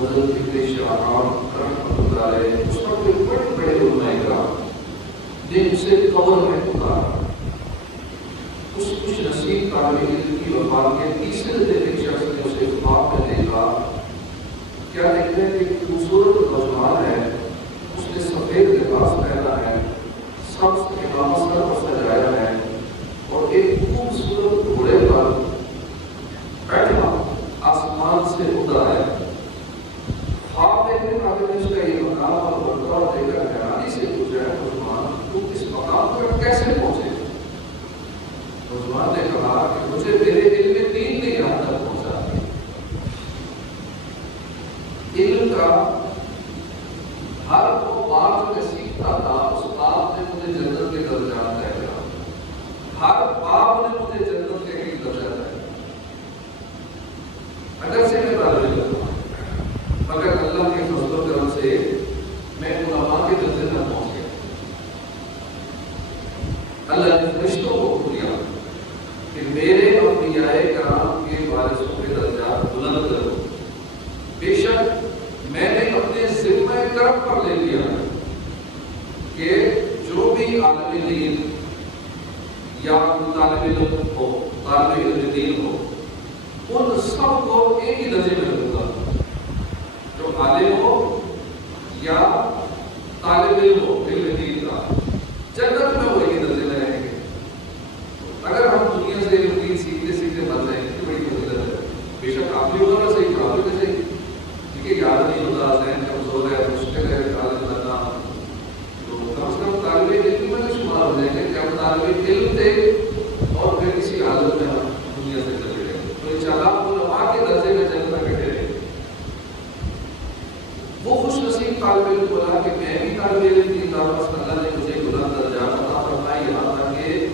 حضرت حضرت ابن شاہان رحمۃ اللہ علیہ اس وقت کے بڑے بڑے علماء کرام نے اسے قبر میں اتارا. اس خوش نصیب طالب علم کی وفات کے تیسرے دن ایک شخص نے اسے خواب میں دیکھا. کیا دیکھتے ہیں کہ ایک خوبصورت نوجوان ہے, اس نے سفید لباس پہنا ہے, سبز امامہ سر پر سجایا ہے اور ایک خوبصورت گھوڑے پر بیٹھا آسمان سے اترا ہے. خواب دیکھنے والے نے اس کا یہ مقام اور مرتبہ دے کر حیرانی سے پوچھا ہے, نوجوان تو اس مقام پر کیسے پہنچے؟ نوجوان نے کہا کہ مجھے میرے علم دین نے یہاں تک پہنچا. علم کا ہر وہ بات جو میں سیکھتا تھا اس بات نے مجھے جنت کے درجات طے کیا. ہر باب نے مجھے جنت کے ایک درجہ طے کیا. اگر سے میں طالب علم ہوں مگر اللہ کے فضل و کرم سے میں علماء کے درجے میں پہنچ گیا. اللہ نے فرشتوں کو دیا کہ میرے انبیاء کرام کے وارثوں کے درجات بلند کرو. بے شک میں نے اپنے ذمہ کرم پر لے لیا کہ جو بھی عالم دین یا طالب علم ہو, طالب علم دین ہو, ان سب کو ایک ہی درجے میں رکھوں گا. جو عالم ہو یا طالب علم ہو علم دین کا, جنت میں وہ ایک ہی درجے میں رہیں گے. اگر ہم دنیا سے علم دین سیکھتے سیکھتے مر جائیں گے بڑی فضیلت ہے. بے شک آپ بھی ہوگا صحیح, آپ بھی صحیح, کیونکہ یاد نہیں ہوتا, ذہن کمزور ہے, مشکل ہے طالب بننا, تو کم سے کم طالب علم میں شمار ہو جائیں گے کہ ہم طالب علم تھے اور پھر کسی حالت میں ہم دنیا سے چلے گئے. تو انشاءاللہ علماء کے درجے میں جنت میں بیٹھے رہے. وہ خوش نصیب طالب علم بولا کہ میں بھی طالب علم کی دعوت سے اللہ نے مجھے بلند درجات عطا فرمائے, یہاں تک کہ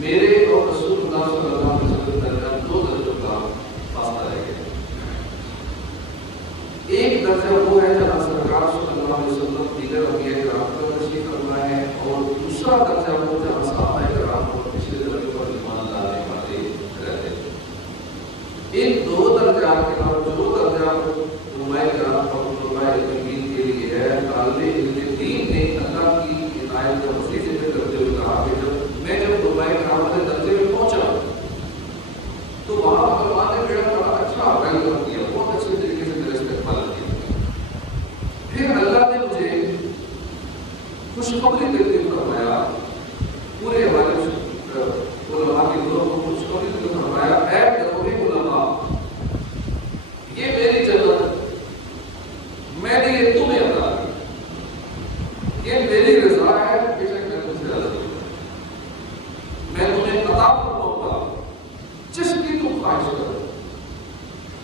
میرے اور رسول اللہ صلی اللہ علیہ وسلم درمیان 2 درجوں کا فاصلہ رہ گیا. ایک درجہ وہ ہے جہاں سرکار صلی اللہ علیہ وسلم دیگر انبیاء کرام پر تشریف فرما ہے, اور دوسرا درجہ وہ جہاں صحابہ کرام اور پچھلے درجے پر ایمان لانے والے رہتے ہیں. ان 2 درجات کے بعد جو درجہ علماء کرام اور علماء دین کے لیے ہے, طالب علم دین نے اللہ کی عنایت کا وسیع ذکر کرتے ہوئے کہا کہ جب علماء کرام والے درجے میں پہنچا تو وہاں علماء نے میرا بڑا اچھا ویلکم کیا, بہت اچھے طریقے سے میرا استقبال کیا. پھر اللہ نے مجھے خوشخبری دیتے ہوئے فرمایا, پورے ہمارے علماء کے گروہ کو خوشخبری دیتے ہوئے فرمایا, اے گروہ علماء, یہ میری جنت میں نے یہ تمہیں عطا کی, یہ میری رضا ہے, بے شک میں تم سے راضی ہوں. میں تمہیں عطا فرماؤں گا جس کی تم خواہش کرو,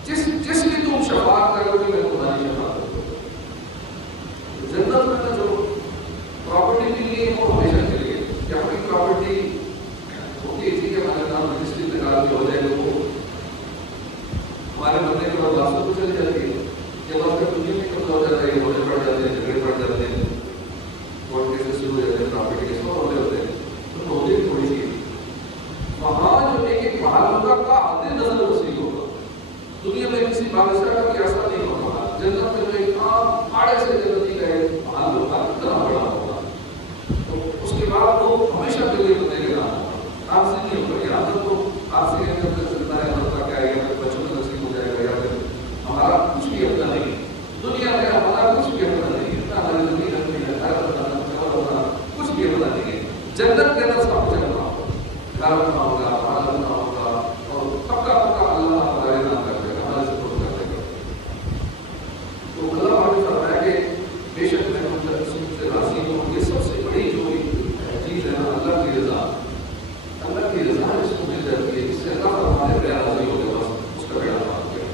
جس کی تم شفاعت کرو گے میں تمہاری شفاعت کروں گا. جنت میں جو پراپرٹی ملی ہے وہ ہمیشہ کے لیے, یہاں کی پراپرٹی ہوتی تھی کہ ہمارے نام رجسٹری انتقال ہو جائے گا, وہ ہمارے بندے کے بعد واسطے کو چلی جاتی ہے. جب آپ کا دنیا میں قبضہ ہو جاتا ہے, ہونے پڑ جاتے ہیں, جھگڑے پڑ جاتے ہیں, کورٹ کیسز شروع ہو جاتے ہیں, پراپرٹی کے سب ہوتے ہیں, تو ہوتی بھی تھوڑی سی. وہاں جو ایک ایک محل ہوگا کا حد نظر وسیع ہوگا. دنیا میں کسی بادشاہ کا بھی ایسا نہیں ہوگا. جنت میں جو ایک عام آڑے سے جنتی کا ایک محل ہوگا, اتنا بڑا ہوگا, تو اس کے بعد وہ ہمیشہ کے لیے بندے کے نام ہوگا, آپ سے نہیں ہوگا. یہاں تک تو آپ سے کہیں گے زندہ ہے مطلب کیا ہے, یا بچوں میں نصیب ہو جائے گا, یا پھر ہمارا کچھ بھی اپنا نہیں. دنیا میں ہمارا کچھ بھی اپنا نہیں ہے, ہماری زندگی اپنی ہے, گھر اپنا ہونا کچھ بھی اپنا نہیں ہے. جنت کے اندر سب کچھ اپنا ہوگا, گھر اپنا ہوگا, مال اپنا ہوگا, اور پکا پکا اللہ ہمارے نام کر دے گا, ہمارے سپورٹ کر دے گا. تو اللہ نے فرمایا کہ بے شک میں رسول سے راضی ہوں. یہ سب سے بڑی جو چیز ہے نا, اللہ کی رضا. اللہ کی رضا اس کو مل جاتی ہے, اس سے اللہ ہمارے پہ راضی ہو گئے, بس اس کا بیڑا پار گیا.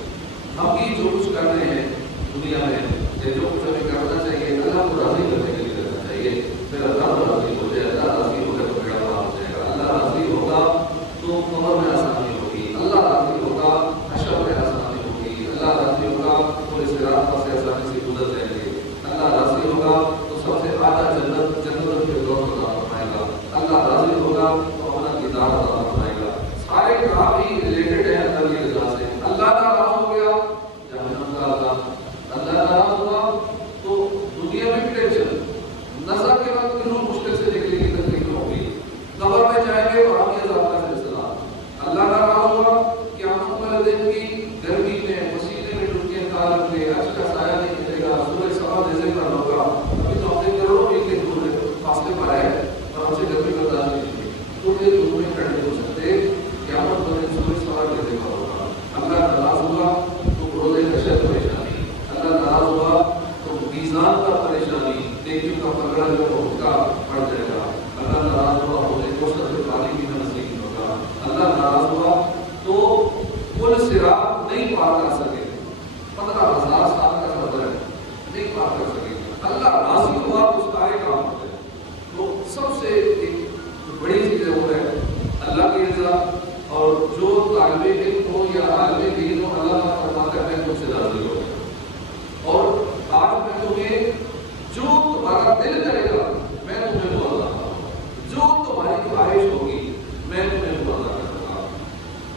ہم بھی جو کچھ کر رہے ہیں دنیا میں, جو کچھ ہمیں کرنا چاہیے اللہ کو راضی کرنے کے لیے کرنا چاہیے. پھر اللہ کو راضی ہو جائے, اللہ راضی ہو گیا تو بیڑا پار ہو جائے گا. اللہ راضی ہوگا تو قبر میں آسانی ہوگی, اللہ راضی ہوگا حشر میں آسانی ہوگی, اللہ راضی ہوگا تو اس رات سے آسانی سے گزر جائیں گے, اللہ راضی ہوگا تو سب سے اعلیٰ جنت کے دور عطا فرمائے گا, اللہ راضی ہوگا تو اپنا دیدار عطا فرمائے گا. سارے کام ہی ریلیٹڈ ہیں اللہ کی رضا سے. اللہ کا راضی ہو گیا جہنم کا عذاب, نہیں پار کر سکے گا. اللہ راضی ہوا تو سارے کام ہوتے ہیں. تو سب سے ایک جو بڑی چیز ہے وہ ہے اللہ کی رضا. اور جو طالب علم ہو یا عالم دین ہو, اللہ تعالیٰ فرماتا ہے میں تم سے راضی ہوں. اور آج میں تمہیں جو تمہارا دل کرے گا میں تمہیں وہ عطا کروں گا, جو تمہاری خواہش ہوگی میں تمہیں وہ عطا کروں گا.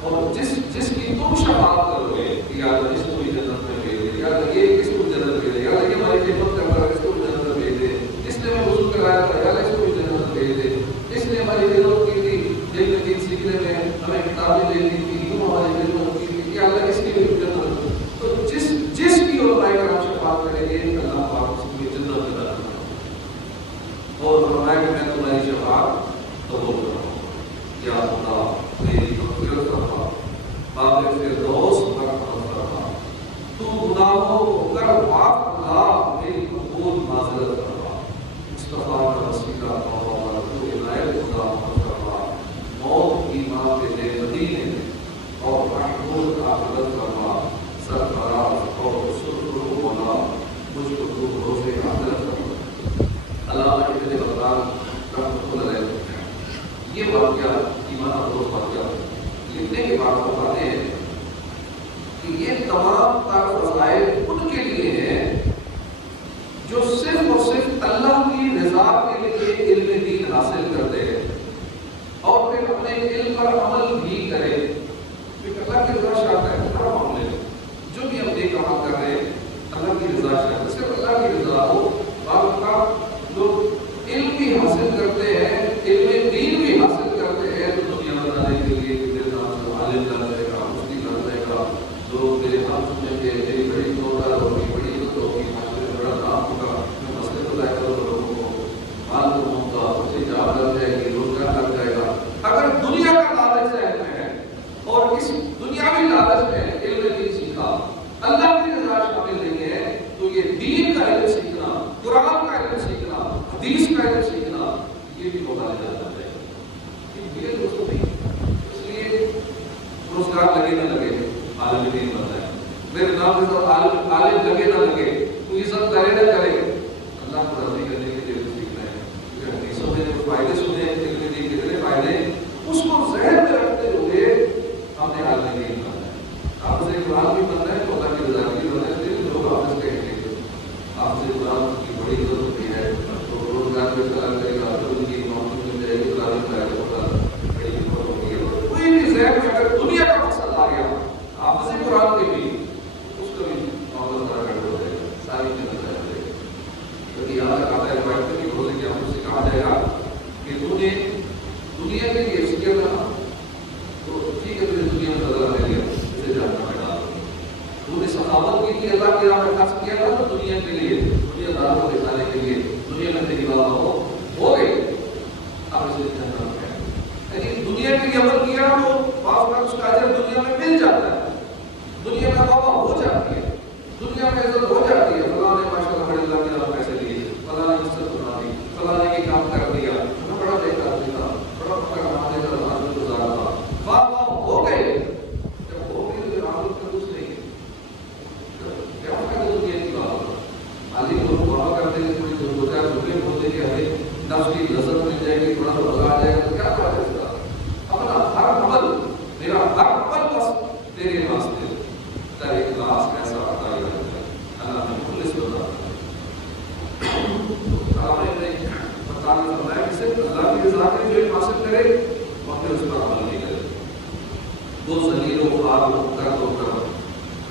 اور جس کی تم شفاعت کرو گے کہ یار اس کو بھی جنت میں بھیج دے, یار یہ اس کو جنت بھیج دے, یار یہ ہماری خدمت کر رہا ہے اس کو بھی جنت بھیج دے, اس نے ہمیں وضو کرایا تھا یار اس کو بھی جنت بھیج دے, اس نے ہماری خدمت کی تھی دین دین سیکھنے میں ہمیں کتابیں دے دی تھی, یوں ہماری خدمت کی تھی, یا اللہ اس کی بھی جنت. تو جس کی علماء کرام شفاعت کریں گے اللہ پاک اس کی جنت میں داخل کریں گے. اور فرمایا کہ میں تمہاری شفاعت قبول کروں گا. یا اللہ میری مغفرت فرما, باب فردوس مرحمت فرما, تو گناہوں کو کر معاف, اللہ میری قبول معذرت فرما. مصطفیٰ کا وسیلہ اور تو عنایت خدا فرما, موت کی ماں کے دے مدینے اور محمود عاقبت فرما. سرفراز اور سرخرو مولا مجھ کو تو بھروسے آخرت فرما. علامہ ابن بطال رحمۃ اللہ علیہ یہ واقعہ ایمان افروز واقعہ لکھنے کے بعد بتاتے ہیں کہ یہ تمام تر فضائل ان کے لیے ہیں جو صرف اور صرف اللہ کی رضا کے لیے علم دین حاصل کرتے ہیں اور پھر اپنے علم پر عمل بھی کریں. کیونکہ اللہ کی رضا شرط ہے ہر معاملے میں, جو بھی ہم دیکھ کام کر رہے ہیں اللہ کی رضا شرط ہے, صرف اللہ کی رضا ہو. بعض کا لوگ علم بھی حاصل کرتے ہیں, علم دین بھی حاصل کرتے ہیں, تو دنیا بنانے کے لیے میرے نام سے عالم کر دے گا, مفتی کر دے گا, لوگ میرے نام سنیں گے, میری بڑی دولت ہوگی, بڑی عزت ہوگی, معاشرے میں بڑا نام ہوگا, میں مسئلے کو طے کروں لوگوں کو, مال دوں گا, اسے جاب لگ جائے گی, روزگار لگ جائے گا. اگر دنیا کا لالچ ذہن میں ہے اور اس دنیاوی لالچ میں علم دین سیکھا, اللہ کی رضا شامل نہیں ہے, تو یہ دین کا علم سیکھنا, قرآن کا علم سیکھنا, حدیث کا علم سیکھنا, یہ بھی موقع لے جاتا ہے. یہ دوستوں نہیں, اس لیے روزگار لگے نہ لگے عالم دین بنتا ہے. میرے نام کے ساتھ عالم لگے نہ لگے, تو یہ سب کرے نہ کرے, اللہ کو راضی کرنے کے لیے سیکھنا ہے. کیونکہ حدیثوں میں جو فائدے سنے ہیں, علم دین کے کتنے فائدے, اس کو ذہن میں رکھتے ہوئے ہم نے عالم دین بننا ہے. آپ سے قرآن بھی بننا ہے تو اللہ کی رضا کی بننا ہے. لوگ آپ سے کہیں گے آپ سے قرآن کی بڑی عزت ہوتی ہے, تو روزگار پہ چلا کرے گا, تو ان کی نوکری مل جائے گی, قرآن کا بڑی عزت ہوگی. کوئی بھی ذہن میں اگر دنیا کا مقصد آ گیا آپ سے قرآن کے بھی, اس کا بھی معاملہ سارا گڑبڑ ہو جائے گا, ساری جنت رہ جائے گی. کیونکہ یہاں تک آتا ہے روایت میں بھی بھروسے کہ ہم سے کہا جائے گا کہ تو نے دنیا کے لیے سکے بنا, تو ٹھیک ہے تجھے دنیا میں بدلا لے لیا, اسے جاننا میں ڈال دوں. تو نے سخاوت کی تھی اللہ کی راہ میں خرچ کیا تھا, تو دنیا کے لیے, دنیا داروں کو دکھانے کے لیے, دنیا میں تیری بات ہو گئی, اب اسے جاننا ہے. لیکن دنیا کے لیے عمل کیا تو بعض کا اس کا اجر دنیا میں مل جاتا ہے, دنیا میں واہ ہو جاتی ہے, دنیا میں عزت ہو جاتی ہے. فلاں نے ماشاء اللہ بڑے اللہ کی راہ پیسے دیے, فلاں نے عزت بنا دی, فلاں نے یہ کام کر دیا, بڑا دیکھا تھا, بڑا کمانے کا راز گزارا تھا, واہ ہو گئے. جب ہو گئی تو آخرت کا کچھ نہیں, کیا فائدہ دنیا کی بات. عالی لوگ دعا کرتے ہیں, تھوڑی دور ہوتا ہے, جھوٹے بولتے کہ ہمیں نفس کی لذت مل جائے گی, تھوڑا سا بگا جائے گا, تو کیا فائدہ اس کا. اپنا ہر عمل, میرا ہر عمل بس تیرے واسطے, تیرے اخلاص ایسا عطا ہی رہتا ہے. اللہ نے مخلص بنا آپ نے بتانا فرمایا کہ صرف اللہ کی رضا کے جو حاصل کرے وقت اس پر عمل نہیں کرے. وہ ذلیل و خوار ہو کر دو کر,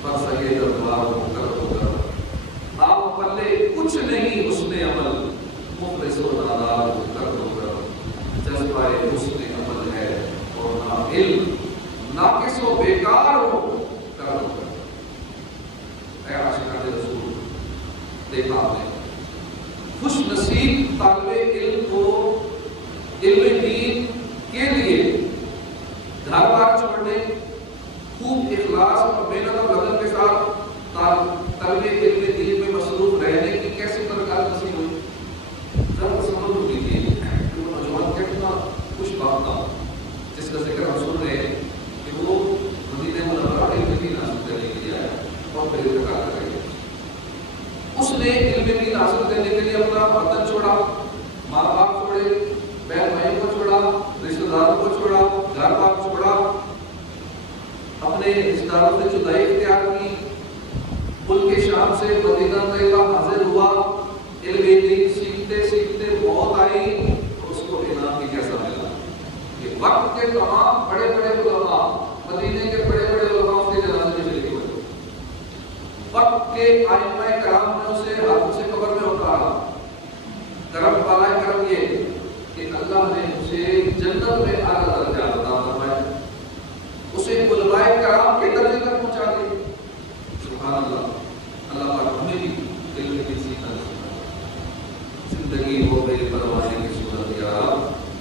پر سگے دربار ہو کر دو کر, آپ پلے کچھ نہیں اس نے عمل, مخلص و نادار ہو کر دو کر, جذبہ حسن عمل ہے اور نہ علم, ناقص و بیکار ہو کر دو کر. اے عاشقان رسول, دیکھا آپ نے خوش نصیب طالب علم کو علم دین کے لیے گھر بار چھوڑنے, خوب اخلاص اور محنت اور لگن کے ساتھ طالب علم دین میں مصروف رہنے کی کیسے برکات نصیب ہوئی. ذرا سمجھ لیجیے کہ وہ نوجوان کتنا خوش بات تھا جس کا ذکر ہم سن رہے ہیں کہ وہ مدینہ منورہ علم دین حاصل کرنے کے لیے آیا اور پھر انتقال کر گیا. اس نے علم دین حاصل کرنے کے لیے اپنا وطن چھوڑا، ماں باپ چھوڑے، بہن بھائیوں کو چھوڑا، رشتہ داروں کو چھوڑا، گھر بار چھوڑا، اپنے رشتہ داروں سے جدائی اختیار کی، ملک شام سے مدینہ طیبہ حاضر ہوا، علم دین سیکھتے سیکھتے موت آئی، اس کو انعام بھی کیسا ملا کہ وقت کے تمام بڑے بڑے علماء، مدینے کے بڑے بڑے علماء اس کے جنازے میں شریک ہوئے، وقت کے ائمہ کرام نے اسے ہاتھوں سے قبر میں اتارا۔ کرم والا کرم یہ کہ اللہ نے اسے جنت میں اعلیٰ درجہ عطا فرمایا، اسے علماء کرام کے درجے تک پہنچا دیا۔ سبحان اللہ، اللہ پاک ہمیں بھی علم کی سیکھنا سکھائے۔ زندگی ہو گئی پروانے کی صورت یا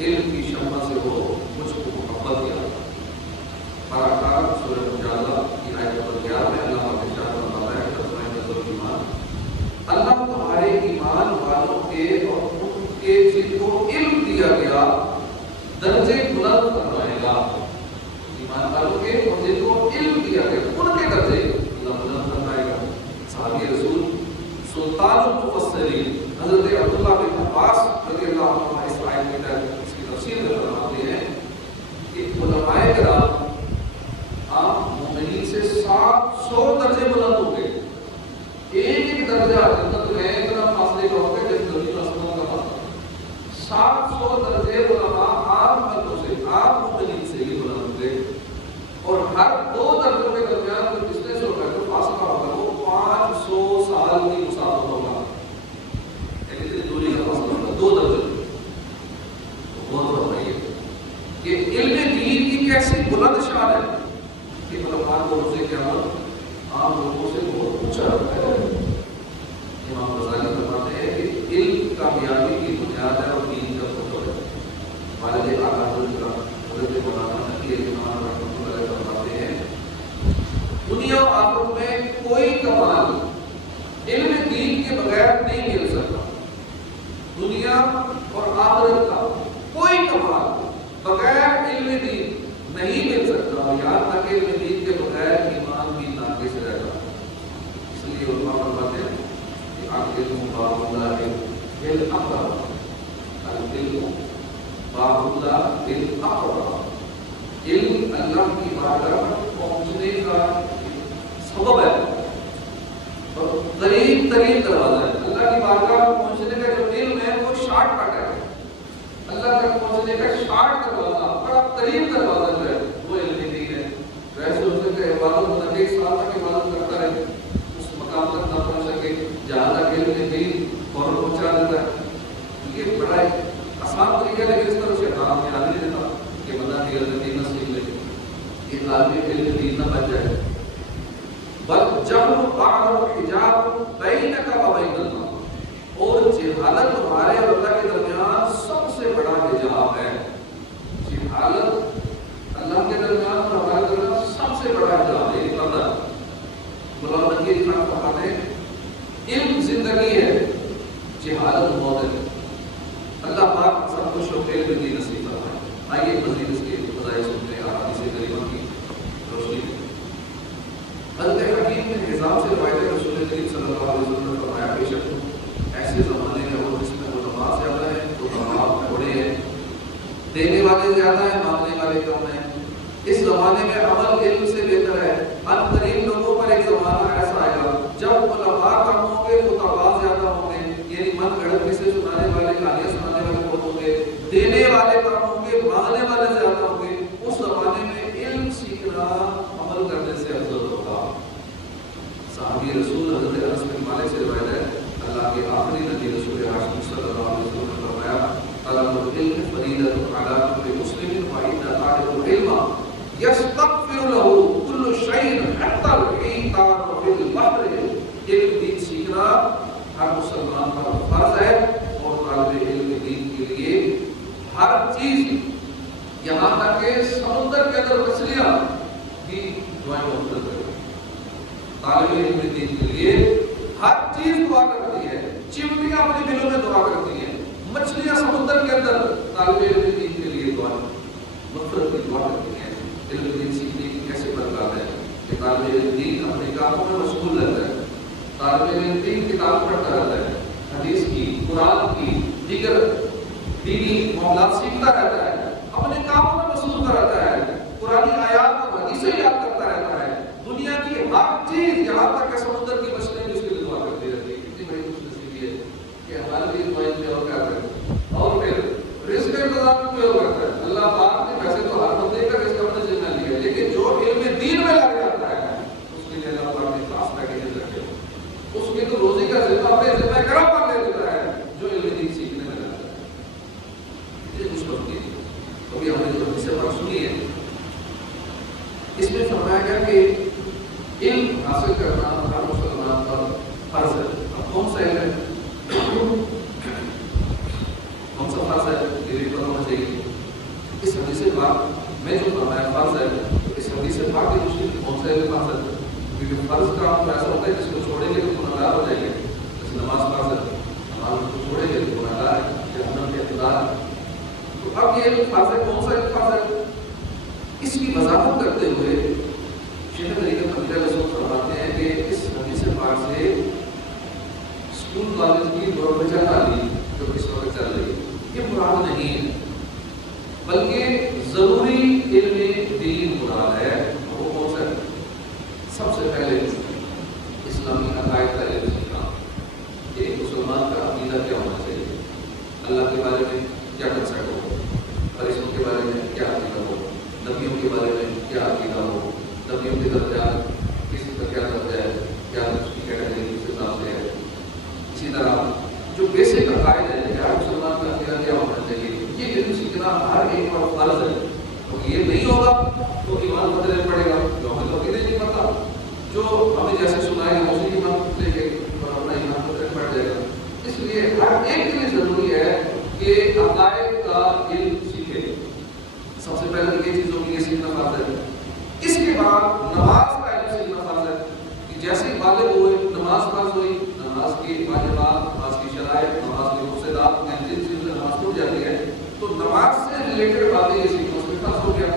علم کی شمع سے ہو مجھ کو محبت یا پارا سورہ مجادلہ کی آیت نمبر 11 میں اللہ پاک ارشاد فرماتا ہے کہ ایمان اللہ تمہارے ایمان والوں کے اور ان کے جن کو علم دیا گیا درجے بلند فرمائے گا۔ ایمان والوں کے اور جن کو علم دیا گیا ان کے درجے اللہ بلند فرمائے گا۔ صحابی رسول سلطان المفسرین حضرت عبداللہ بن عباس رضی اللہ عنہ اس آیت میں اس کی تفسیر میں فرماتے ہیں کہ علماء کرام مومنین سے 700 درجے بلند ہو گئے۔ ایک ایک درجہ جنت میں اتنا فاصلے کا ہوگا جیسے زمین و آسمان کا فاصلہ۔ 700 درجے علماء عام بندوں سے، عام مومنین سے ہی بلند ہو گئے، اور ہر 2 درجوں کے درمیان جو ڈسٹینس ہوگا، جو فاصلہ ہوگا، وہ 500 سال کی مسافت ہوگا۔ یعنی اتنی دوری کا فاصلہ ہوگا 2 درجوں۔ بہت فرمائیے کہ علم دین کی کیسی بلند شان ہے کہ علماء کو روزے قیامت عام لوگوں سے بہت اونچا رکھا ہے۔ امام غزالی فرماتے ہیں کہ علم کامیابی کی بنیاد ہے اور دین کا ستون ہے۔ والد اعلیٰ حضرت مولانا نقی امام رحمۃ اللہ علیہ فرماتے ہیں دنیا و آخرت میں کوئی کمال علم دین کے بغیر نہیں مل سکتا۔ دنیا اور آخرت کا کوئی کمال بغیر علم دین نہیں مل سکتا، اور یہاں تک علم دین کے بغیر ایمان بھی ناقص رہتا۔ اس لیے علماء فرماتے ہیں کہ العلم باب اللہ بالاقرب، العلم باب اللہ بالاقرب، علم اللہ کی بارگاہ تک پہنچنے کا سبب ہے اور قریب ترین دروازہ ہے۔ اللہ کی بارگاہ پہنچنے کا جو علم ہے وہ شارٹ کٹ ہے، اللہ تک پہنچنے کا شارٹ دروازہ، بڑا قریب دروازہ جو ہے وہ علم دین ہے۔ ویسے ہو سکتا ہے عبادت بندہ 1 سال تک عبادت کرتا رہے، اس مقام تک نہ پہنچ سکے جہاں تک علم دین فوراً پہنچا دیتا ہے۔ یہ بڑا آسان طریقہ ہے، لیکن اس طرح سے کام دھیان نہیں دیتا کہ بندہ علم دین نہ سیکھ لے، ایک آدمی علم دین نہ بچ جائے۔ بل جہل بعض حجاب بینک و بین اللہ، اور جہالت تمہارے اور اللہ کے درمیان سب سے بڑا حجاب ہے۔ جہالت اللہ کے درمیان اور ہمارے درمیان سب سے بڑا حجاب ہے، یہ پردہ ہے۔ مولانا نقی فرماتے ہیں علم زندگی ہے، جہالت موت ہے۔ اللہ پاک سب کو شوق علم کی نصیب فرمائے۔ آئیے مزید اس کے فضائل سنتے ہیں احادیث کریمہ کی روشنی میں۔ حضرت حکیم نے حزام سے روایت رسول کریم صلی اللہ علیہ وسلم نے فرمایا بے شک ایسے زمانے میں ہو جس میں علماء زیادہ ہیں، علماء تھوڑے ہیں، دینے والے زیادہ ہیں، مانگنے والے کم ہیں۔ اس زمانے میں عمل علم سے بہتر ہے۔ ان قریب لوگوں پر ایک زمانہ ایسا آئے گا جب علماء کم ہوں گے، خطباء زیادہ ہوں گے، یعنی من گھڑت کسی سنانے والے، کہانیاں سنانے والے بہت ہوں گے، دینے والے کم ہوں گے، مانگنے والے زیادہ ہوں گے۔ اس زمانے میں علم سیکھنا عمل کرنے سے افضل ہوگا۔ صحابی رسول حضرت انس بن مالک سے روایت ہے اللہ کے آخری نبی رسول ہاشمی صلی اللہ علیہ وسلم نے فرمایا طلب العلم فریضۃ علی کل مسلم واذا طالب العلم یستغفر له كل شيء حتى الحيتان في البحر۔ علم دین سیکھنا ہر مسلمان پر فرض ہے، اور طالب علم دین کے لیے ہر چیز یہاں تک کہ سمندر کے اندر مچھلیاں بھی دعائیں مقبول کریں۔ طالب علم دین کے لیے ہر چیز دعا کرتی ہے، چمٹیاں اپنے دلوں میں دعا کرتی ہیں، مچھلیاں سمندر کے اندر طالب علم دین کے لیے دعا مغفرت کی دعا کرتی ہیں۔ علم دین سیکھنے کی کیسے برکات ہے کہ طالب علم دین اپنے کاموں میں مشغول رہتا ہے، طالب علم 3 کتاب پڑھتا رہتا ہے، حدیث کی، قرآن کی، دیگر دینی معاملات سیکھتا رہتا ہے، اپنے کاموں میں مصروف رہتا ہے، قرآنی آیات اور حدیثیں یاد کرتا رہتا ہے، دنیا کی ہر چیز یہاں تک کہ سمندر کی مچھلیاں بھی اس کے لیے دعا کرتی رہتی ہے. کتنی بڑی خوش نصیبی ہے کہ ہمارے لیے دعائیں بھی اور کیا کریں. اور پھر رزق کا انتظام بھی اور کرتا ہے. اللہ پاک نے ویسے تو ہر بندے کا رزق اپنے ذمہ لیا ہے، لیکن جو علم دین میں لگ جاتا ہے اس کے لیے اللہ پاک نے خاص پیکیج رکھے. اس کے تو روزی کا ذمہ اپنے ذمہ کرم پر لے دیتا ہے جو علم دین سیکھنے میں لگتا ہے. یہ کچھ ہوتی ہے. ابھی ہم نے جو حدیث پاک سنی ہے اس میں فرمایا گیا کہ علم حاصل کرنا ہر مسلمان پر فرض ہے. اب کون سا علم ہے، کون سا فرض ہے، یہ بھی پتہ ہونا چاہیے. اس حدیث پاک میں جو فرمایا فرض ہے، اس حدیث پاک کی مشکل کون سا علم فرض ہے. کیونکہ فرض کا تو ایسا ہوتا ہے جس کو چھوڑیں گے تو گناہگار ہو جائیں گے. جیسے نماز فرض ہے، نماز کو چھوڑیں گے تو گناہگار ہے، جہنم کے اقتدار ہے. تو اب یہ علم فرض ہے، کون سا علم فرض ہے، اس کی وضاحت کرتے ہوئے شیخ طریقت مدینہ رسول فرماتے ہیں کہ اس حدیث پاک سے اسکول کالج کی بروجہ تعلیم جو اس وقت چل رہی ہے یہ مراد نہیں ہے، بلکہ ضروری علم دین مراد ہے. وہ کون سا ہے؟ سب سے پہلے اسلامی عقائد کا علم سیکھنا. ایک مسلمان کا عقیدہ کیا ہونا چاہیے، اللہ کے بارے میں کیا کنسپٹ ہو، فرشتوں کے بارے میں کیا عقیدہ ہو، نبیوں کے بارے میں کیا عقیدہ ہو، نبیوں کے درجات کسی کا کیا درجہ ہے، کیا اس کی کیٹیگری کس حساب سے ہے. اسی طرح جو بیسک عقائد ہے کہ ہر مسلمان کا عقیدہ کیا ہونا چاہیے، یہ علم سیکھنا ہر ایک پر فرض ہے. تو یہ نہیں ہوگا تو ایمان بدلنا پڑے گا. جو ہمیں تو عقیدہ نہیں پتا، جو ہمیں جیسے سنائے گا اسی ایمان لے کے اور اپنا ایمان بدلنا پڑ جائے گا. اس لیے ہر ایک کے لیے ضروری ہے کہ عقائد کا علم سیکھے. سب سے پہلے یہ چیزوں کے لیے سیکھنا فرض ہے. اس کے بعد نماز کا علم سیکھنا فرض ہے کہ جیسے ہی بالغ ہوئے نماز فرض ہوئی، نماز کی واجبات، نماز کی شرائط، نماز کے مفسدات، جن چیزوں سے نماز ٹوٹ جاتی ہے تو نماز سے ریلیٹڈ باتیں یہ سیکھنا اس میں فرض ہو گیا.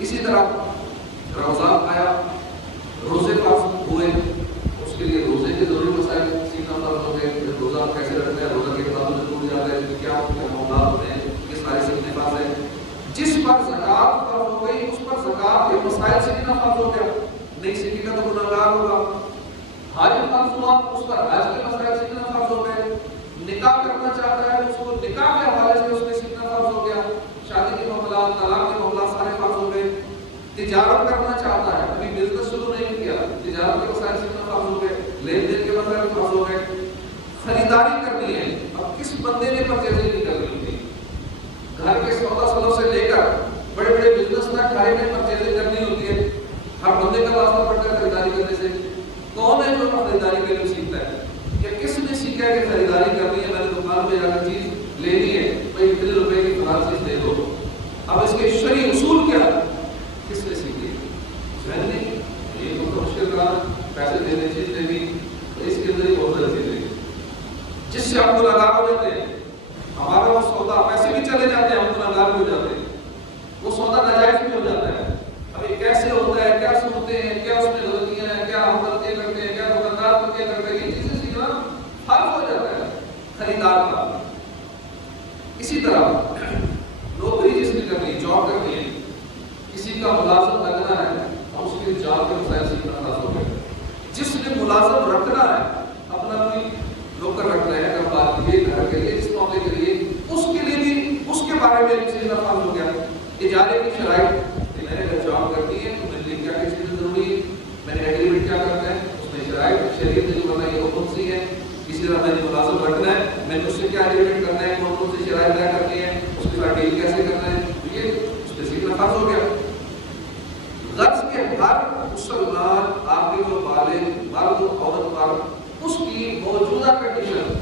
اسی طرح رمضان آیا، روزے فرض ہوئے، اس کے لیے روزے کے ضروری مسائل سیکھنا فرض ہو گئے. روزہ کیسے رکھنا ہے، روزہ کے بعد ٹوٹ جاتا ہے، کیا معاملات ہوتے ہیں، یہ سارے سیکھنے فرض ہے. جس پر زکات فرض ہو گئی اس پر زکات کے مسائل سیکھنا فرض ہو گیا. نہیں سیکھے گا تو گناہگار ہوگا. حج فرض ہوا، اس پر حج کے مسائل سیکھنا فرض ہو گئے. نکاح کرنا چاہتا ہے اس کو نکاح کے حوالے سے اس میں سیکھنا فرض ہو گیا. شادی کے معاملات، طلاق کے معاملات سارے فرض ہو گئے. تجارت کرنا چاہتا ہے، ابھی بزنس شروع نہیں کیا، تجارت کے مسائل سیکھنا فرض ہو گئے. لین دین کے مسائل فرض ہو گئے. خریداری کرنی ہے، اب کس بندے نے پرچیزنگ نہیں کرنی ہوتی، گھر کے سودا سلو سے لے کر بڑے بڑے بزنس تک ہر میں پرچیزنگ کرنی ہوتی ہے. ہر بندے کا واسطہ پڑتا ہے خریداری کرنے سے. کون ہے جو خریداری کے لیے سیکھتا ہے، یا کس نے سیکھا ہے کہ خریداری کرنی ہے، میں نے دکان پہ جا کر چیز لینی ہے، بھائی اتنے روپے کی فلاں چیز دے دو. اب اس کے شرعی اصول کیا ہے، کس نے سیکھی؟ ذہن نے. یہ تو مشکل کام، پیسے دینے چیز دینی، تو اس کے اندر ہی بہت ساری چیزیں جس سے ہم گناہگار ہو جاتے ہیں. ہمارا وہ سودا پیسے بھی چلے جاتے ہیں، ہم گناہگار بھی ہو جاتے ہیں، وہ سودا ناجائز بھی ہو جاتا ہے. اب یہ کیسے ہوتا ہے، کیا سنتے ہیں، کیا اس میں غلطیاں ہیں، کیا ہم غلطیاں کرتے ہیں، کیا دکاندار غلطیاں کرتے ہیں، یہ چیزیں سیکھنا فرض ہو جاتا ہے خریدار کا. اسی طرح نوکری جس نے کرنی، جاب کرنی ہے، کسی کا ملازم لگنا ہے، ہم اس کے جاب کے مسائل سیکھنا فرض ہو گئے. جس نے ملازم رکھنا ہے، اپنا کوئی نوکر رکھنا ہے کاروبار کے لیے، گھر کے لیے، اس معاملے کے لیے، اس کے لیے بھی اس کے بارے میں سیکھنا فرض ہو گیا. اجارے کی شرائط، میں نے اگر جاب کرتی ہے تو میرے لیے کیا کیا چیزیں ضروری ہے، میں نے ایگریمنٹ کیا کرنا ہے، اس میں شرائط شریعت نے جو بتائی وہ کون سی ہے. اسی طرح میں نے ملازم رکھنا ہے، میں نے اس سے کیا ایگریمنٹ کرنا ہے، کون کون سی شرائط طے کرنی ہے، اس کے ساتھ ڈیل کیسے کرنا ہے، یہ اس پہ سیکھنا فرض ہو گیا. غرض کے ہر مسلمان عاقل و بالغ مرد و عورت پر اس کی موجودہ کنڈیشن،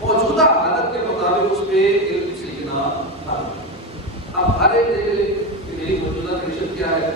موجودہ حالت کے مطابق اس پہ علم سیکھنا فرض. اب ہر ایک دیکھ لے کہ میری موجودہ کنڈیشن کیا ہے،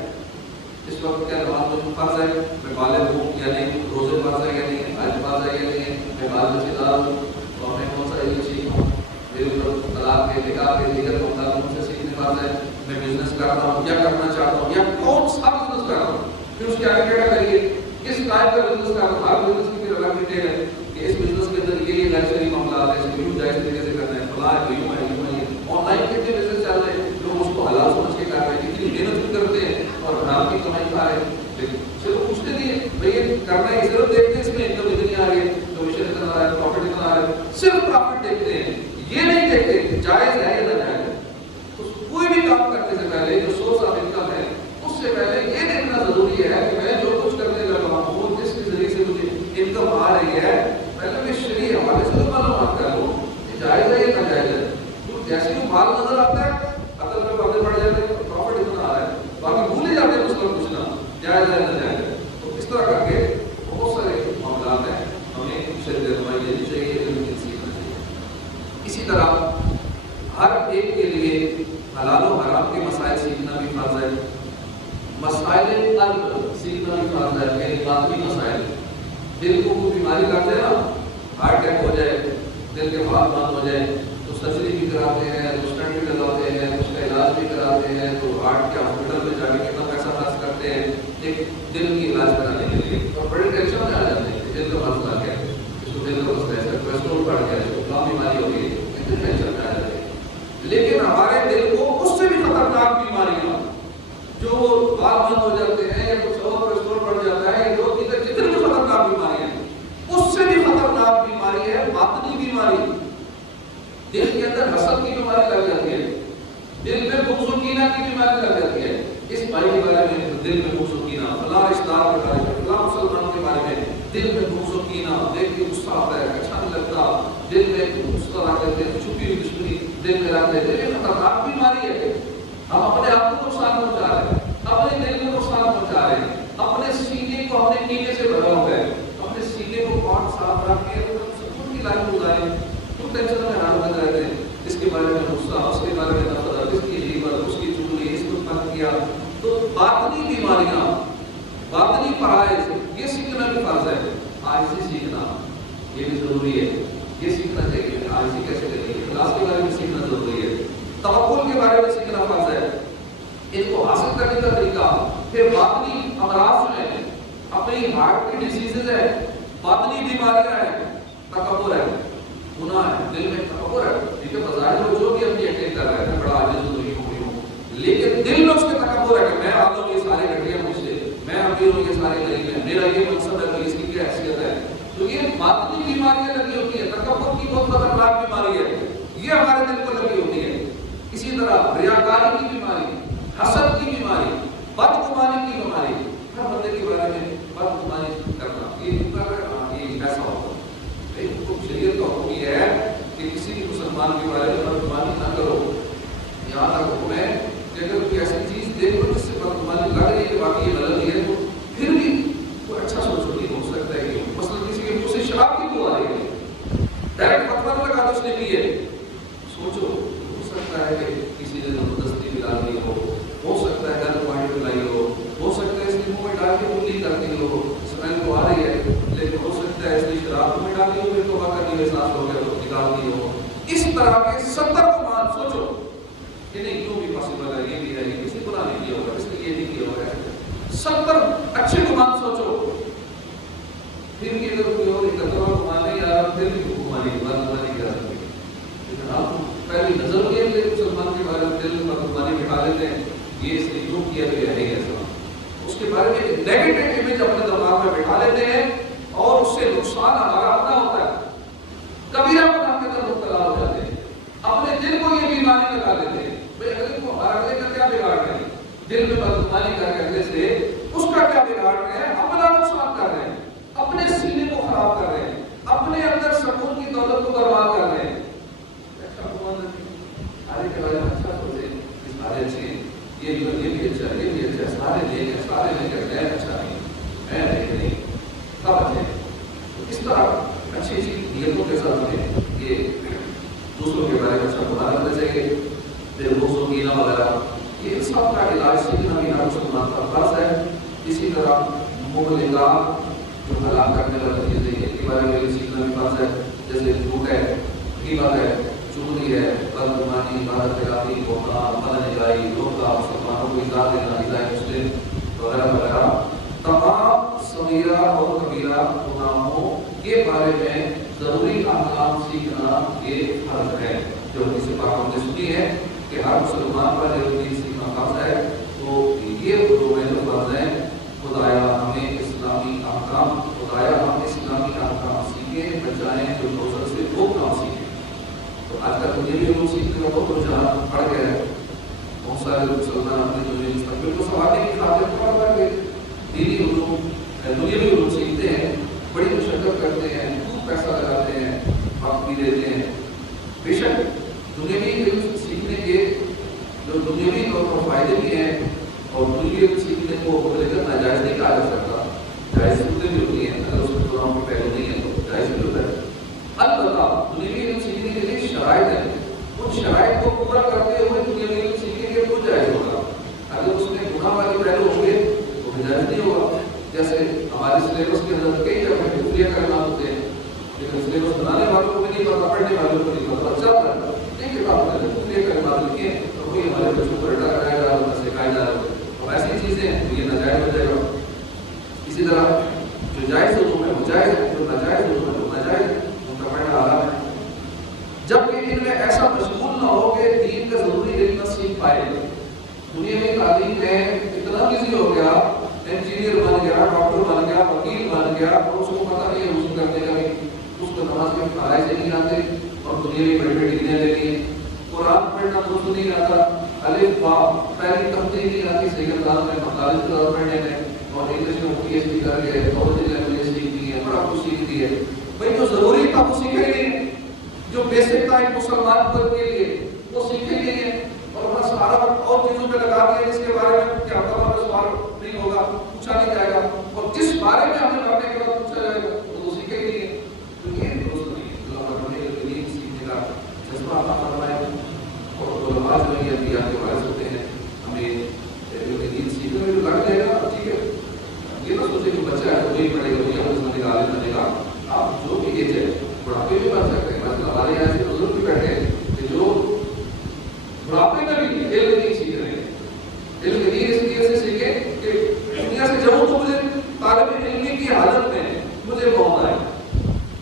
اس وقت کیا نماز مجھے فرض ہے، میں بالغ ہوں یا نہیں، روزے فرض ہے یا نہیں، حج فرض ہے یا نہیں، میں بال بچے دار ہوں تو میں کون سا علم سیکھوں، میرے اوپر طلاق کے، نکاح کے، دیگر معاملات کون سے سیکھنے فرض ہے، میں بزنس کرتا ہوں یا کرنا چاہتا ہوں یا کون سا بزنس کر رہا ہوں، پھر اس کی آگے کیا کریے، کس ٹائپ کا بزنس کر رہا ہوں. ہر بزنس کی پھر الگ آگے ڈیٹیل ہے کہ اس بزنس کے اندر یہ لائسنسی معاملات ہے، اس کو یوں جائز طریقے سے کرنا ہے، فلاں ہے، یوں ہے، یوں ہے. آن لائن کتنے بزنس چل رہے ہیں، لوگ اس کو حلال سمجھ کے کر رہے ہیں، کتنی محنت بھی کرتے ہیں اور حرام کی کمائی کھا رہے ہیں. چلو پوچھتے نہیں ہے بھائی یہ کرنا ہے، صرف دیکھتے ہیں اس میں انکم اتنی آ رہی ہے، کمیشن اتنا آ رہا ہے، پروفٹ اتنا آ رہا ہے، صرف پروفٹ دیکھتے ہیں. یہ نہیں دیکھتے جائز ہے یا ناجائز ہے. کوئی بھی کام کرنے سے پہلے جو سورس آف انکم ہے اس سے پہلے یہ دیکھنا ضروری ہے کہ میں جو کچھ کرنے لگا ہوں جس کے ذریعے سے مجھے انکم آ رہی ہے پہلے میں شرعی حوالے سے معلومات کر لوں کہ جائز ہے یا ناجائز ہے. تو جیسے ہی مال نظر آتا ہے عقل میں باتیں پڑ جاتے ہیں، پروفٹ اتنا آ رہا ہے، باقی بھول ہی جاتے ہیں اس کا پوچھنا جائز ہے ناجائز ہے. تو اس طرح کر کے بہت سارے معاملات ہیں، ہمیں شرعی رہنمائی دینی چاہیے، علم سیکھنا چاہیے. اسی طرح ہر ایک کے لیے حلال و حرام کے مسائل سیکھنا بھی فرض ہے. مسائل قلب سیکھنا بھی فرض ہے، یعنی باطنی مسائل. دل کو کوئی بیماری کرتے ہیں نا، ہارٹ اٹیک ہو جائے، دل کے بات بند ہو جائے تو سرجری بھی کراتے ہیں، تو اسٹنٹ بھی لگاتے ہیں، اس کا علاج بھی کراتے ہیں، تو ہارٹ کے ہاسپٹل میں جا کے کتنا پیسہ خرچ کرتے ہیں ایک دل کی علاج کرانے کے لیے. اور بڑے ٹینشن میں آ جاتے ہیں کہ دل کا مسئلہ ہے، اس کو دل کا مسئلہ ہے، کولیسٹرول بڑھ گیا ہے، اس کو کام بیماری ہو گئی، اتنے ٹینشن میں آ جاتے ہیں. لیکن ہمارے دل کو اس سے بھی خطرناک بیماریاں جو بال بند ہو جاتے ہیں یا کچھ اور کولیسٹرول بڑھ جاتا ہے، یہ دو تین جتنی بھی خطرناک بیماریاں ہیں اس سے بھی خطرناک بیماری ہے باطنی بیماری. دل کے اندر حسد کی بیماری لگ جاتی ہے، دل میں بغض و کینہ کی بیماری لگ جاتی ہے. اس بھائی کے بارے میں دل میں بغض و کینہ، فلاں رشتہ دار کے بارے میں، فلاں مسلمان کے بارے میں دل میں بغض و کینہ، دیکھ کے غصہ آتا ہے، اچھا نہیں لگتا، دل میں غصہ رکھ لیتے ہیں، چھپی ہوئی دشمنی دل میں رکھ لیتے ہیں. یہ خطرناک بیماری ہے. ہم اپنے آپ کو نقصان پہنچا رہے ہیں، اپنے دل کو نقصان پہنچا رہے ہیں، اپنے سینے کو ہم نے کینے سے بھرا ہوا ہے. اپنے سینے کو پاک صاف رکھ کے سکون کی لائف گزاریں. تم ٹینشن میں حالت رہتے ہیں، اس کے بارے میں غصہ، اس کے بارے میں نفرت، اس کی غیبت، اس کی چغلی، اس کو تنگ کیا. تو باطنی بیماریاں، باطنی فرائض، یہ سیکھنا بھی فرض ہے. عاجزی سیکھنا یہ بھی ضروری ہے، یہ سیکھنا چاہیے. عاجزی کیسے کریں، اخلاص کے بارے میں سیکھنا ضروری ہے. توکل کے بارے میں سیکھنا فرض ہے. ان کو حاصل کرنے کا طریقہ. پھر باطنی امراض جو ہیں، اپنی ہارٹ کی ڈیزیزز ہیں، باطنی بیماریاں ہیں، تکبر ہے، گناہ ہے، دل میں تکبر ہے. ٹھیک ہے، بظاہر جو بھی اپنی ایکٹنگ کر رہا ہے، میں بڑا عاجز ہوں، لیکن دل میں اس کے تکبر ہے کہ میں آپ لوگ یہ سارے گھٹیا مجھ سے، میں امیر ہوں، یہ سارے غریب ہیں، میرا یہ مقصد ہے، تو اس کی کیا حیثیت ہے. تو یہ باطنی بیماریاں لگی ہوتی ہیں. تکبر کی بہت خطرناک بیماری ہے، یہ ہمارے دل کو لگی ہوتی ہے. اسی طرح ریاکاری کی بیماری، حسد کی بیماری، بدگمانی کی بیماری. ہر بندے کے بارے میں بدگمانی کرنا، یہ ایسا ہوتا ہے. شریعت کا حکم یہ ہے کہ کسی بھی مسلمان کے بارے میں بدگمانی نہ کرو. یہاں تک حکم ہے کہ اگر کوئی ایسی چیز دیکھو جس سے بدگمانی لگ رہی ہے کہ باقی یہ غلط ہے، تو پھر بھی کوئی اچھا سوچو نہیں ہو سکتا ہے کہ مثلا کسی کے منہ سے شراب کی بو آ رہی ہے، ڈائریکٹ فتویٰ لگا تو اس نے کی ہے، سوچو ہو سکتا ہے کہ کسی نے زبردستی ملا دی ہو سکتا ہے گن پوائنٹ ملائی ہو سکتا ہے اس نے منہ میں ڈال کے انگلی کر دی ہو، اسمیل تو آ رہی ہے، لیکن ہو سکتا ہے اس نے شراب میں ڈالی ہو، پھر توبہ کرنے کا احساس ہو گیا تو نکال دی ہو. اس طرح کے 70 گمان سوچو کہ نہیں کیوں بھی پاسبل ہے، یہ بھی ہے، یہ کسی گناہ نہیں کیا ہوگا، اس نے یہ نہیں کیا ہوگا. 70 اچھے گمان سوچو. پھر بھی اگر کوئی اور 71 گمان نہیں آیا پھر بھی گمانی کیا سکتے. لیکن آپ پہلی نظر کے لیے مسلمان کے بارے میں دل میں بدگمانی بٹھا لیتے ہیں، یہ اس نے کیوں کیا تو یہ ہے ایسا. اس کے بارے میں ایک نیگیٹو امیج اپنے دماغ میں بٹھا لیتے ہیں اور اس سے نقصان ہمارا اپنا ہوتا ہے. کبیرہ گناہ کے اندر مبتلا ہو جاتے ہیں، اپنے دل کو یہ بیماری لگا لیتے ہیں. بھائی اگلے کو اگلے کا کیا بگاڑ رہے ہیں، دل میں بدگمانی کر کے اگلے سے اس کا کیا بگاڑ رہے ہیں، اپنا نقصان کر رہے ہیں، اپنے سینے کو خراب کر رہے ہیں، اپنے اندر سکون کی دولت کو برباد کر رہے ہیں. آگے کے بارے میں اچھا سوچے، سارے اچھے ہیں، یہ بھی اچھا ہے، یہ بھی اچھا ہے، سارے لے کر میں اچھا نہیں، میں نہیں، سب اچھے ہیں. اس طرح اچھی اچھی نیتوں کے ساتھ ہمیں یہ دوسروں کے بارے میں اچھا بتا رکھنا چاہیے. پھر بغض و کینہ وغیرہ یہ سب کا علاج سیکھنا بھی ہر مسلمان کا فرض ہے. اسی طرح مبلغات جو ہلاک کرنے والی چیزیں ان کے بارے میں بھی سیکھنا بھی فرض ہے، جیسے جھوٹ ہے، غیبت ہے، چغلی ہے، بدگمانی، عبادت خلافی، بہتان، بدنگاہی، دھوکہ، مسلمانوں کو ایذا دینا، ایذاء مسلم وغیرہ وغیرہ. تمام صغیرہ اور کبیرہ گناہوں کے بارے میں ضروری احکام سیکھنا یہ فرض ہے، جو حدیث پاک ہم نے سنی ہے کہ ہر مسلمان پر یہ دین سیکھنا فرض ہے۔ تو یہ دو میں جو فرض ہیں، خدایا ہمیں اسلامی احکام، خدایا ہم اسلامی احکام سیکھیں، بچائیں جو دوسر سے وہ کام سیکھیں۔ تو آج کل دنیا بھی لوگ سیکھنے کا بہت رجحان بڑھ گیا ہے، بہت سارے مسلمان اپنے دنیا مستقبل کو سنبھالنے کی خاطر پڑھ کر کے دینی علوم، دنیاوی علوم سیکھتے ہیں، بڑی مشقت کرتے ہیں، خوب پیسہ لگاتے ہیں، وقت بھی دیتے ہیں۔ بے شک دنیاوی علم سیکھنے کے جو دنیاوی طور پر فائدے بھی ہیں، اور دنیاوی علم سیکھنے کو بغیر ناجائز نہیں کہا جا سکتا، جائز صورتیں بھی ہوتی ہیں، اگر اس میں گناہوں کے پہلو نہیں ہے تو جائز بھی ہوتا ہے۔ البتہ دنیاوی علم سیکھنے کے لیے شرائط ہیں، ان شرائط کو پورا کرتے ہوئے دنیاوی علم سیکھیں گے تو جائز ہوگا۔ اگر اس میں گناہ والے پہلو ہوں گے تو جائز نہیں ہوگا۔ جیسے ہمارے سلیبس کے اندر کئی جگہ حفظیہ کلمات ہوتے ہیں، لیکن سلیبس بنانے والوں کو بھی نہیں پتا، پڑھنے والوں کو نہیں پتا، اچھا ہے ایک کتاب میں حفظیہ کلمات لکھے ہیں تو وہی ہمارے بچوں کو رٹا کرایا جا رہا ہے، سکھایا جا رہا ہے۔ اب ایسی چیزیں ہیں تو یہ ناجائز ہو جائے گا۔ اسی طرح جو جائز علوم ہے وہ جائز ہے، جو ناجائز علوم ہے وہ ناجائز ہے، ان کا پڑھنا حرام ہے، جبکہ ان میں ایسا مشغول نہ ہو کہ دین کا ضروری علم نہ سیکھ پائے۔ دنیا میں تعلیم میں اتنا بزی ہو گیا، انجینئر بن گیا، ڈاکٹر بن گیا، وکیل بن گیا، اور اس کو پتہ نہیں ہے وضو کرنے کا بھی، اس کو نماز کے فرائض نہیں آتے، اور دنیا میں بڑی بڑی ڈگریاں لے لی، قرآن پڑھنا درست نہیں آتا، الف با پہلی تفصیل نہیں آتی، صحیح انداز میں مدارس کے طور پڑھنے میں، اور انگلش میں پی ایچ ڈی کر کے بہت لینگویج سیکھتی ہے، بڑا کچھ سیکھتی ہے۔ بھائی جو ضروری تھا وہ سیکھے ہی نہیں، جو بیسک تھا ایک مسلمان کو کے لیے وہ سیکھے ہی نہیں ہے، اور اپنا سارا وقت اور چیزوں پہ لگا دیا جس کے بارے میں کیا پتا سوال نہیں ہوگا، پوچھا نہیں جائے گا، اور جس بارے میں ہمیں پڑھنے کے بعد پوچھا جائے گا تو وہ سیکھے ہی نہیں ہے۔ تو یہ درست نہیں ہے۔ اللہ ہمیں دین سیکھنے کا جذبہ عطا فرمائے، اور علماء جو ہیں انبیاء کے وارث ہوتے ہیں، ہمیں دین سیکھنے میں جو لگ جائے گا ٹھیک ہے، یہ نہ سوچے کہ بچہ ہے تو وہی پڑھے گا، وہی حافظ بنے گا، عالم بنے گا۔ آپ جو بھی ایج ہے بڑھاپے میں بن سکتے ہیں، مثلا ہمارے یہاں سے بزرگ بھی بیٹھے ہیں کہ جو بڑھاپے میں بھی علم نہیں سیکھ رہے ہیں، علم دین اس لیے سے سیکھے کہ دنیا سے جاؤں تو مجھے طالب علم کی حالت میں مجھے موت آئے،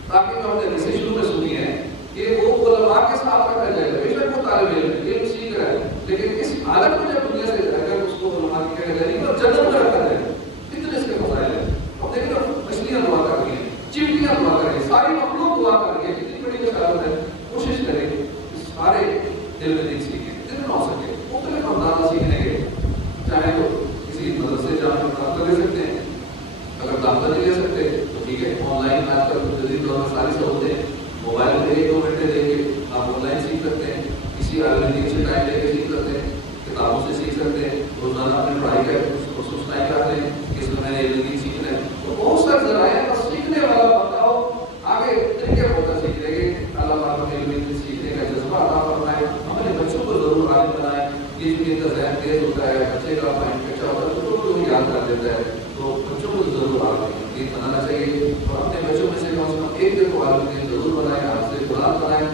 تاکہ میں اپنے حدیث شروع میں سنی ہے کہ وہ علماء کے ساتھ رکھا جائے گا، بے شک وہ طالب علم سیکھ رہا ہے، لیکن اس حالت میں جب دنیا سے اگر اس کو علماء کی کہا جائے گا جنت میں رکھا جائے گا، اتنے اس کے مسائل ہیں۔ اب دیکھیں نا مچھلیاں دعا کر رہی ہیں، چمٹیاں دعا کر رہی ہیں، ساری مخلوق دعا کر رہی ہے، کتنی بڑی بشارت ہے۔ کوشش کریں کہ سارے علم دین سیکھیں جتنا ہو سکے، مختلف انداز سیکھنے کے، چاہے تو کسی مدرسے جا کر داخلہ لے سکتے ہیں، اگر داخلہ نہیں لے سکتے تو ٹھیک ہے، آن لائن آج کل جدید دور میں ساری سہولتیں، موبائل پہ 1-2 گھنٹے دے کے آپ آن لائن سیکھ سکتے ہیں، کسی عالمی دین سے ٹائم لے کے سیکھ سکتے ہیں، کتابوں سے سیکھ سکتے ہیں، روزانہ اپنی پڑھائی کا خصوص ٹائم کرتے ہیں کہ اس میں میں نے علم دین سیکھنا ہے، تو بہت سارے ذرائع ہیں، بس سیکھنے والا بتاؤ آگے طریقے ہوتا سیکھ لے گے۔ اللہ پاک ہمیں علم دین سیکھنے کا جذبہ عطا فرمائے، ہمارے بچوں کو ضرور عالم بنائے۔ یہ جو ان کا ذہن تیز ہوتا ہے، بچے کا مائنڈ اچھا ہوتا ہے تو وہ یاد کر دیتا ہے، تو بچوں کو ضرور عالم دین بنانا چاہیے، اور اپنے بچوں میں سے کم ایک دن کو عالم دین ضرور بنائیں، حافظ قرآن بنائیں۔